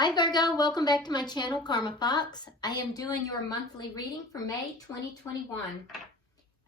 Hi Virgo, welcome back to my channel, Karma Fox. I am doing your monthly reading for May 2021.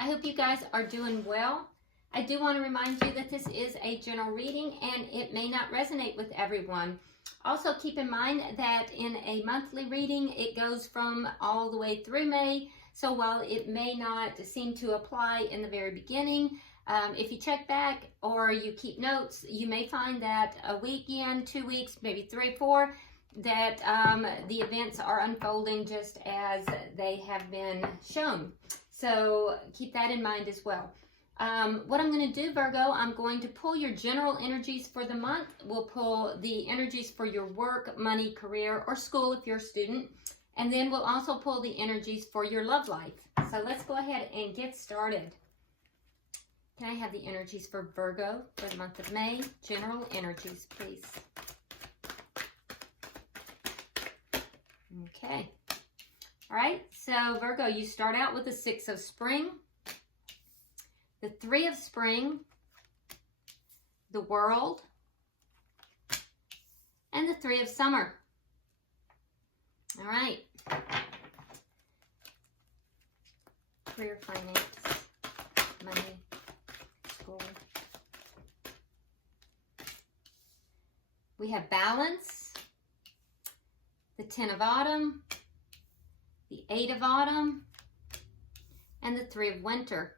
I hope you guys are doing well. I do want to remind you that this is a general reading and it may not resonate with everyone. Also keep in mind that in a monthly reading, it goes from all the way through May. So while it may not seem to apply in the very beginning, if you check back or you keep notes, you may find that a week in, 2 weeks, maybe 3, 4, that the events are unfolding just as they have been shown. So keep that in mind as well. What I'm going to do, Virgo, I'm going to pull your general energies for the month. We'll pull the energies for your work, money, career, or school if you're a student. And then we'll also pull the energies for your love life. So let's go ahead and get started. Can I have the energies for Virgo for the month of May? General energies, please. Okay. All right. So Virgo, you start out with the 6 of spring, the 3 of spring, the world, and the 3 of summer. All right. Career, finance, money, school. We have balance, the 10 of autumn, the 8 of autumn, and the 3 of winter.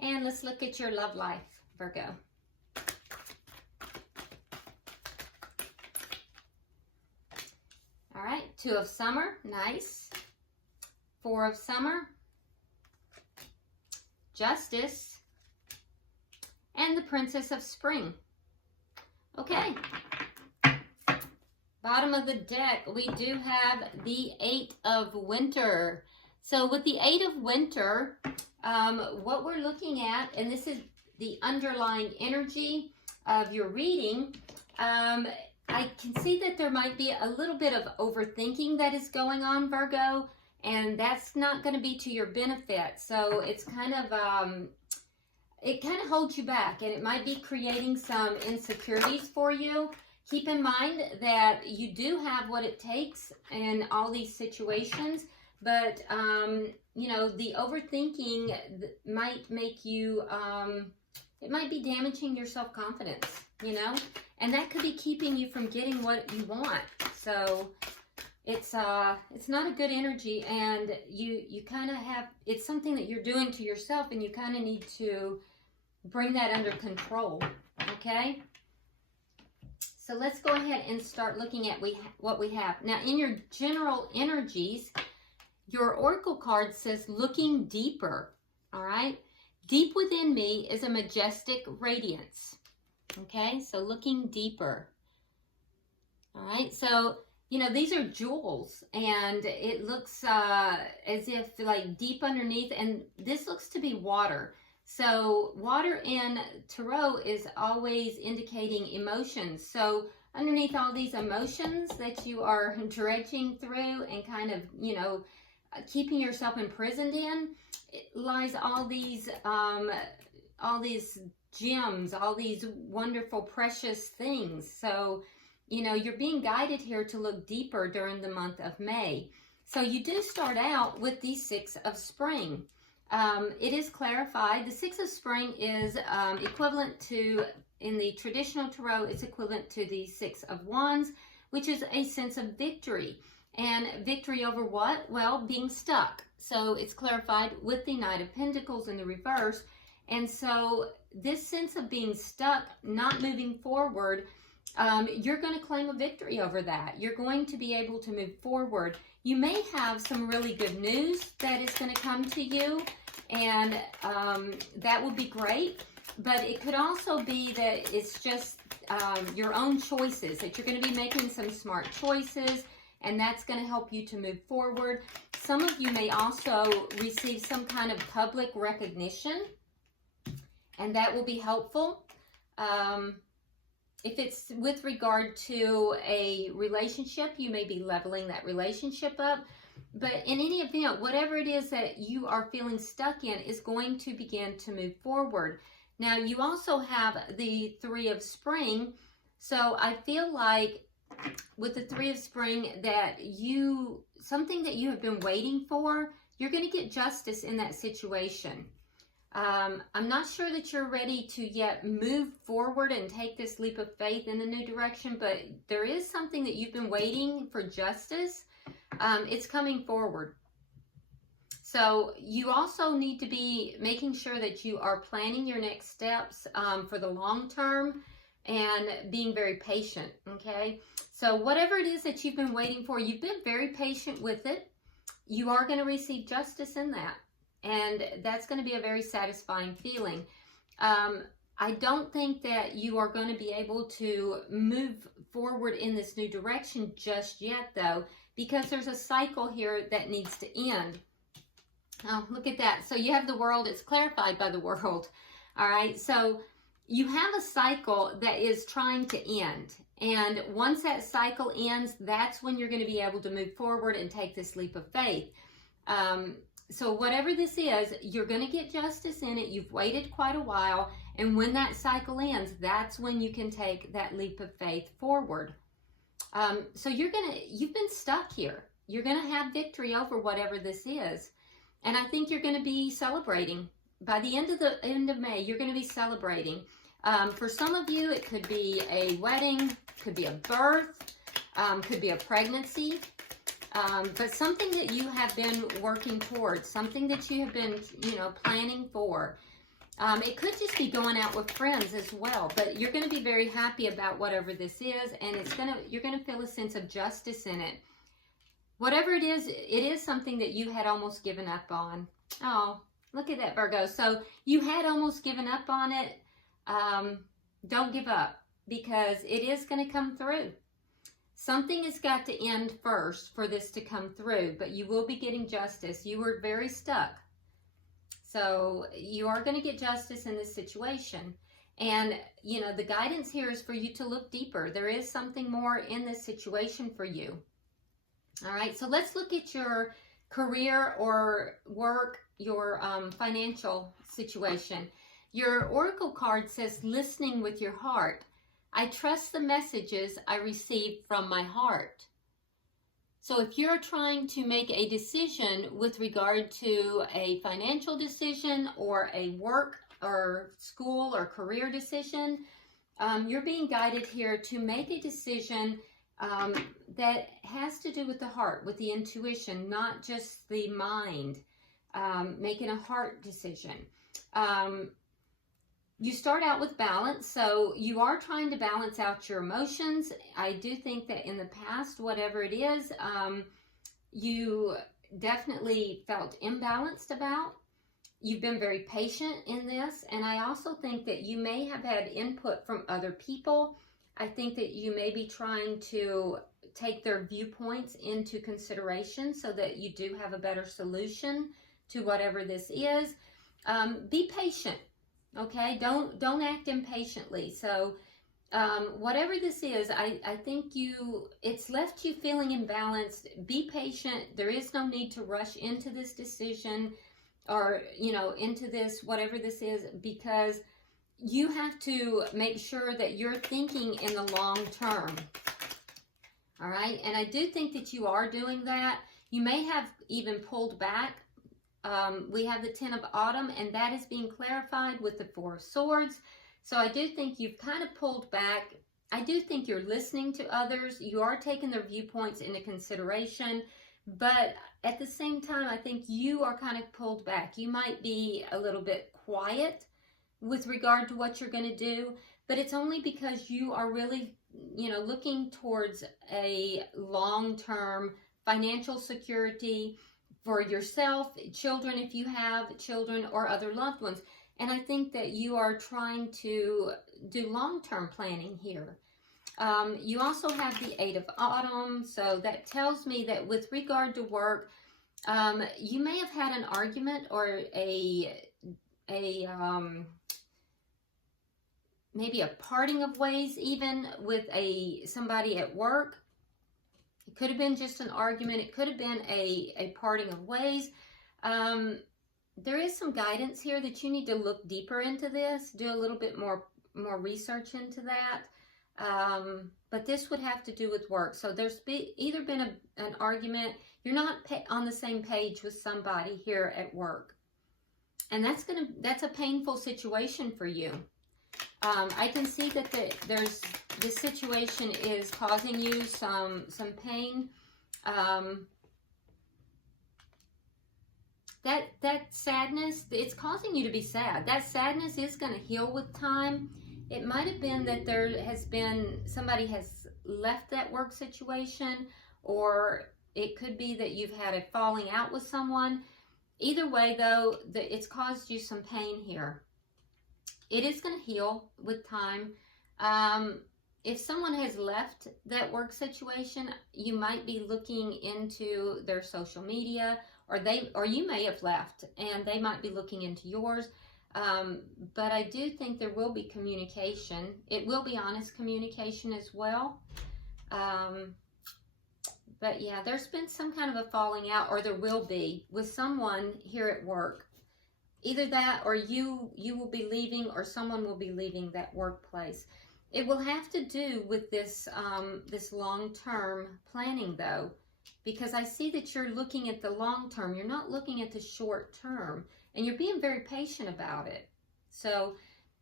And let's look at your love life, Virgo. All right, 2 of summer, nice. 4 of summer, justice, and the princess of spring. Okay. Bottom of the deck, we do have the 8 of winter. So with the 8 of winter, what we're looking at, and this is the underlying energy of your reading, I can see that there might be a little bit of overthinking that is going on, Virgo, and that's not going to be to your benefit. So it's kind of, it kind of holds you back, and it might be creating some insecurities for you. Keep in mind that you do have what it takes in all these situations, but, you know, the overthinking might make you, it might be damaging your self-confidence, you know, and that could be keeping you from getting what you want. So it's not a good energy, and you kind of have, it's something that you're doing to yourself, and you kind of need to bring that under control, okay? So let's go ahead and start looking at what we have. Now, in your general energies, your oracle card says looking deeper, all right? Deep within me is a majestic radiance, okay? So looking deeper, all right? So, you know, these are jewels, and it looks as if like deep underneath, and this looks to be water. So water in tarot is always indicating emotions. So underneath all these emotions that you are dredging through and kind of, you know, keeping yourself imprisoned in, it lies all these gems, all these wonderful, precious things. So, you know, you're being guided here to look deeper during the month of May. So you do start out with the 6 of spring. It is clarified. The 6 of spring is equivalent to, in the traditional tarot, it's equivalent to the 6 of wands, which is a sense of victory. And victory over what? Well, being stuck. So it's clarified with the Knight of Pentacles in the reverse. And so this sense of being stuck, not moving forward, you're going to claim a victory over that. You're going to be able to move forward. You may have some really good news that is going to come to you, and that would be great. But it could also be that it's just your own choices, that you're going to be making some smart choices, and that's going to help you to move forward. Some of you may also receive some kind of public recognition, and that will be helpful. If it's with regard to a relationship, you may be leveling that relationship up. But in any event, whatever it is that you are feeling stuck in is going to begin to move forward. Now, you also have the 3 of spring, So I feel like with the Three of Spring that something that you have been waiting for, you're going to get justice in that situation. I'm not sure that you're ready to yet move forward and take this leap of faith in a new direction, but there is something that you've been waiting for justice. It's coming forward. So you also need to be making sure that you are planning your next steps for the long term and being very patient, okay? So whatever it is that you've been waiting for, you've been very patient with it. You are going to receive justice in that. And that's going to be a very satisfying feeling. I don't think that you are going to be able to move forward in this new direction just yet, though, because there's a cycle here that needs to end. Oh, look at that. So you have the world. It's clarified by the world. All right. So you have a cycle that is trying to end. And once that cycle ends, that's when you're going to be able to move forward and take this leap of faith. So whatever this is, you're going to get justice in it. You've waited quite a while. And when that cycle ends, that's when you can take that leap of faith forward. So you've been stuck here. You're going to have victory over whatever this is. And I think you're going to be celebrating. By the end of May, you're going to be celebrating. For some of you, it could be a wedding, could be a birth, could be a pregnancy. But something that you have been working towards, something that you have been, planning for. It could just be going out with friends as well, but you're going to be very happy about whatever this is, and you're going to feel a sense of justice in it. Whatever it is something that you had almost given up on. Oh, look at that, Virgo. So you had almost given up on it. Don't give up, because it is going to come through. Something has got to end first for this to come through, but you will be getting justice. You were very stuck. So you are going to get justice in this situation. And, the guidance here is for you to look deeper. There is something more in this situation for you. All right, so let's look at your career or work, your financial situation. Your oracle card says, listening with your heart. I trust the messages I receive from my heart. So if you're trying to make a decision with regard to a financial decision or a work or school or career decision, you're being guided here to make a decision that has to do with the heart, with the intuition, not just the mind, making a heart decision. You start out with balance, so you are trying to balance out your emotions. I do think that in the past, whatever it is, you definitely felt imbalanced about. You've been very patient in this, and I also think that you may have had input from other people. I think that you may be trying to take their viewpoints into consideration so that you do have a better solution to whatever this is. Be patient. Okay, don't act impatiently. So whatever this is, I think it's left you feeling imbalanced. Be patient. There is no need to rush into this decision or, into this, whatever this is, because you have to make sure that you're thinking in the long term. All right, and I do think that you are doing that. You may have even pulled back. We have the 10 of Autumn, and that is being clarified with the 4 of Swords. So I do think you've kind of pulled back. I do think you're listening to others. You are taking their viewpoints into consideration. But at the same time, I think you are kind of pulled back. You might be a little bit quiet with regard to what you're going to do. But it's only because you are really, looking towards a long-term financial security for yourself, children, if you have children, or other loved ones. And I think that you are trying to do long-term planning here. You also have the 8 of Autumn, so that tells me that with regard to work, you may have had an argument or maybe a parting of ways even with somebody at work. It could have been just an argument. It could have been a parting of ways. There is some guidance here that you need to look deeper into this, do a little bit more research into that. But this would have to do with work. So there's either been an argument. You're not on the same page with somebody here at work. And that's a painful situation for you. I can see that this situation is causing you some pain. That sadness, it's causing you to be sad. That sadness is going to heal with time. It might have been that somebody has left that work situation, or it could be that you've had a falling out with someone. Either way, though, it's caused you some pain here. It is going to heal with time. If someone has left that work situation, you might be looking into their social media, or you may have left and they might be looking into yours. But I do think there will be communication. It will be honest communication as well. But yeah, there's been some kind of a falling out, or there will be, with someone here at work. Either that, or you will be leaving, or someone will be leaving that workplace. It will have to do with this long-term planning, though, because I see that you're looking at the long term. You're not looking at the short term, and you're being very patient about it. So,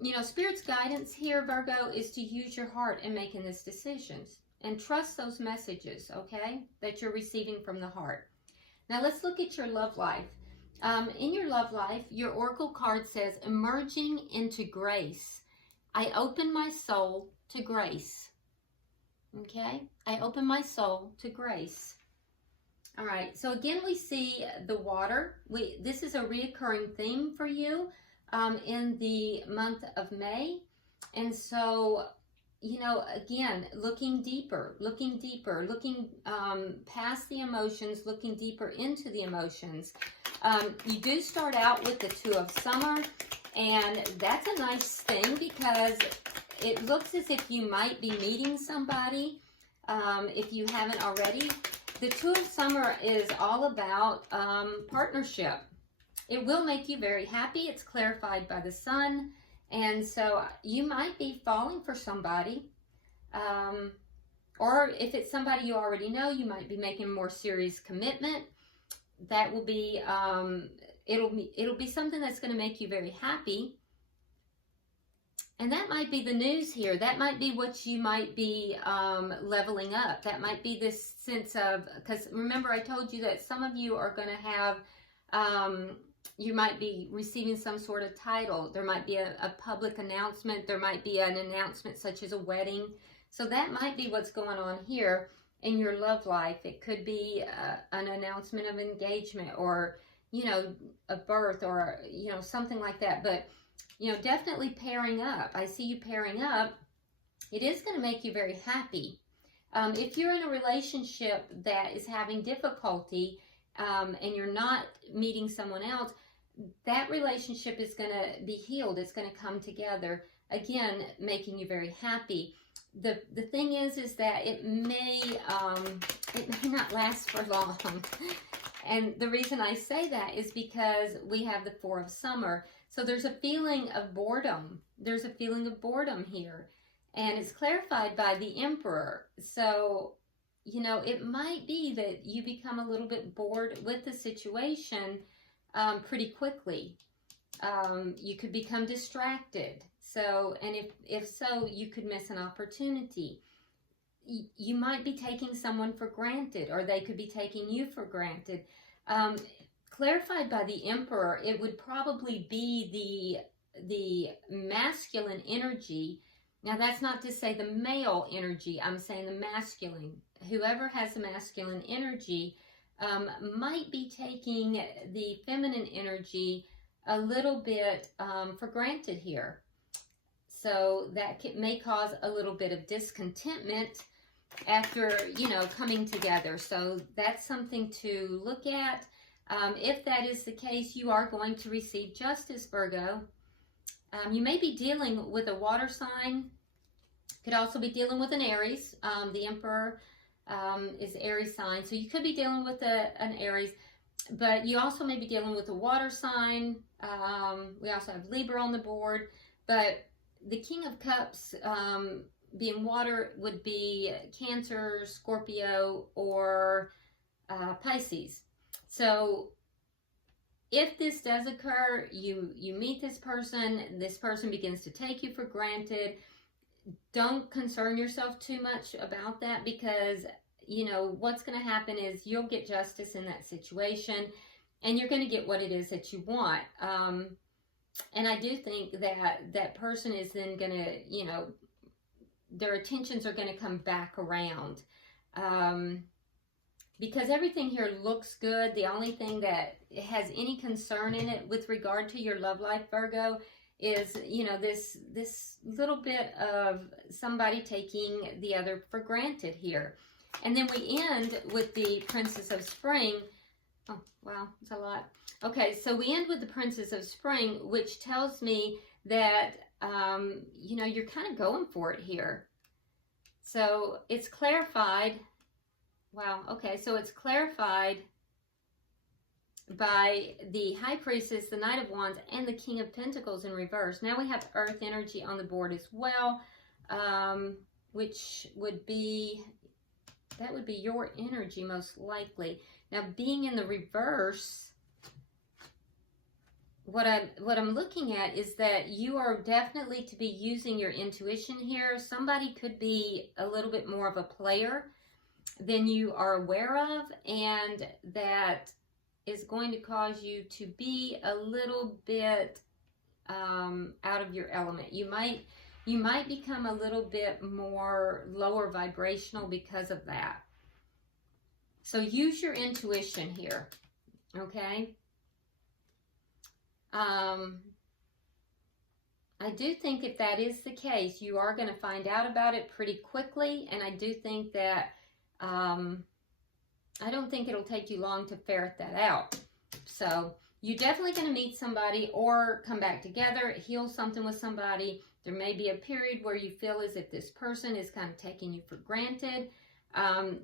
you know, Spirit's guidance here, Virgo, is to use your heart in making these decisions, and trust those messages, okay, that you're receiving from the heart. Now, let's look at your love life. In your love life, your oracle card says, emerging into grace. I open my soul to grace. Okay? I open my soul to grace. All right. So again, we see the water. This is a reoccurring theme for you in the month of May. And so, you know, again, looking deeper, looking past the emotions, looking deeper into the emotions. You do start out with the Two of Summer, and that's a nice thing because it looks as if you might be meeting somebody, if you haven't already. The Two of Summer is all about partnership. It will make you very happy. It's clarified by the sun, and so you might be falling for somebody, or if it's somebody you already know, you might be making a more serious commitment. That will be, it'll be something that's going to make you very happy. And that might be the news here. That might be what you might be leveling up. That might be this sense of, because remember I told you that some of you are going to have, you might be receiving some sort of title. There might be a public announcement. There might be an announcement such as a wedding. So that might be what's going on here in your love life. It could be an announcement of engagement, or, you know, a birth, or, you know, something like that. But, you know, definitely pairing up. I see you pairing up. It is going to make you very happy. If you're in a relationship that is having difficulty and you're not meeting someone else, that relationship is going to be healed. It's going to come together, again, making you very happy. The thing is that it may not last for long. And the reason I say that is because we have the Four of Summer. So there's a feeling of boredom. There's a feeling of boredom here. And it's clarified by the Emperor. So, you know, it might be that you become a little bit bored with the situation pretty quickly. You could become distracted. So, and if so, you could miss an opportunity. You might be taking someone for granted, or they could be taking you for granted. Clarified by the Emperor, it would probably be the masculine energy. Now, that's not to say the male energy. I'm saying the masculine. Whoever has the masculine energy might be taking the feminine energy a little bit for granted here. So that may cause a little bit of discontentment after, you know, coming together. So that's something to look at. If that is the case, you are going to receive justice, Virgo. You may be dealing with a water sign. Could also be dealing with an Aries. The Emperor is Aries sign. So you could be dealing with an Aries, but you also may be dealing with a water sign. We also have Libra on the board, but the King of Cups being water would be Cancer, Scorpio, or Pisces. So if this does occur, you meet this person begins to take you for granted. Don't concern yourself too much about that, because what's going to happen is you'll get justice in that situation, and you're going to get what it is that you want. And I do think that that person is then going to, their attentions are going to come back around. Because everything here looks good. The only thing that has any concern in it with regard to your love life, Virgo, is, this little bit of somebody taking the other for granted here. And then we end with the Princess of Spring. Oh, wow, it's a lot. Okay, so we end with the Princess of Spring, which tells me that, you're kind of going for it here. So it's clarified. Wow, okay, so it's clarified by the High Priestess, the Knight of Wands, and the King of Pentacles in reverse. Now we have Earth energy on the board as well, which would be, that would be your energy most likely. Now, being in the reverse, what I'm looking at is that you are definitely to be using your intuition here. Somebody could be a little bit more of a player than you are aware of, and that is going to cause you to be a little bit out of your element. You might become a little bit more lower vibrational because of that. So use your intuition here, okay? I do think if that is the case, you are going to find out about it pretty quickly, and I do think that I don't think it'll take you long to ferret that out. So you're definitely going to meet somebody or come back together, heal something with somebody. There may be a period where you feel as if this person is kind of taking you for granted.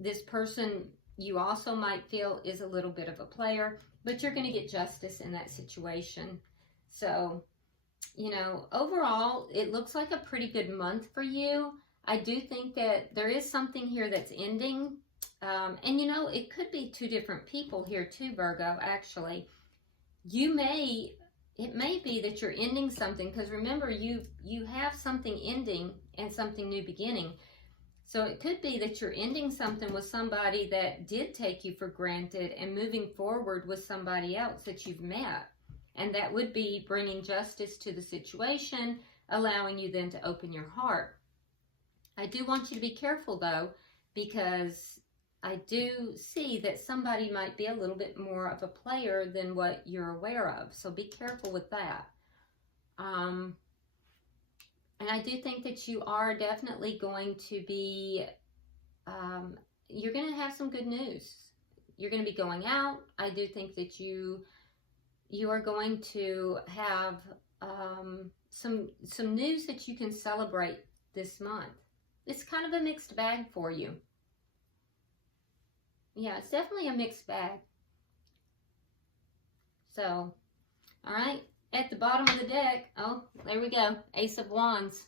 This person you also might feel is a little bit of a player, but you're going to get justice in that situation. So, overall, it looks like a pretty good month for you. I do think that there is something here that's ending. And it could be two different people here too, Virgo, actually. It may be that you're ending something, because remember, you have something ending and something new beginning. So it could be that you're ending something with somebody that did take you for granted and moving forward with somebody else that you've met. And that would be bringing justice to the situation, allowing you then to open your heart. I do want you to be careful, though, because I do see that somebody might be a little bit more of a player than what you're aware of. So be careful with that. And I do think that you are definitely going to be, you're going to have some good news. You're going to be going out. I do think that you are going to have some news that you can celebrate this month. It's kind of a mixed bag for you. Yeah, it's definitely a mixed bag. So, all right. At the bottom of the deck, oh, there we go. Ace of Wands.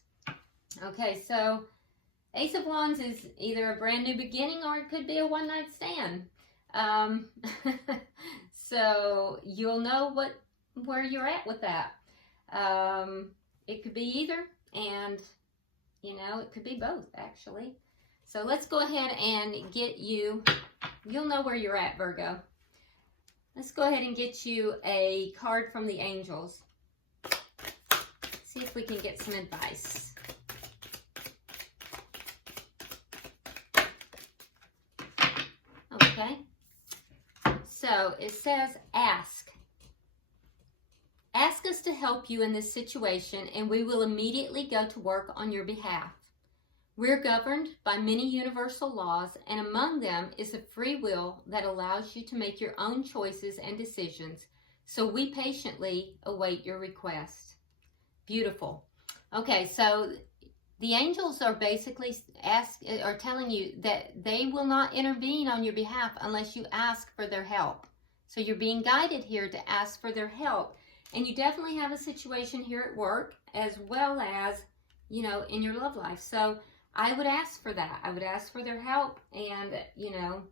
Okay, so Ace of Wands is either a brand new beginning or it could be a one-night stand. So you'll know where you're at with that. It could be either, and it could be both, actually. So let's go ahead and get you, you'll know where you're at, Virgo. Let's go ahead and get you a card from the angels. See if we can get some advice. Okay. So it says, ask. Ask us to help you in this situation, and we will immediately go to work on your behalf. We're governed by many universal laws, and among them is a free will that allows you to make your own choices and decisions, so we patiently await your request. Beautiful. Okay, so the angels are basically telling you that they will not intervene on your behalf unless you ask for their help. So you're being guided here to ask for their help. And you definitely have a situation here at work, as well as, in your love life. So I would ask for that. I would ask for their help. And, you know,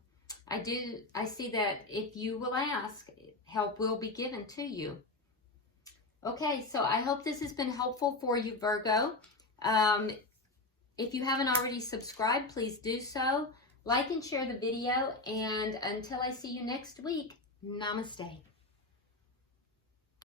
I see that if you will ask, help will be given to you. Okay, so I hope this has been helpful for you, Virgo. If you haven't already subscribed, please do so. Like and share the video. And until I see you next week, namaste.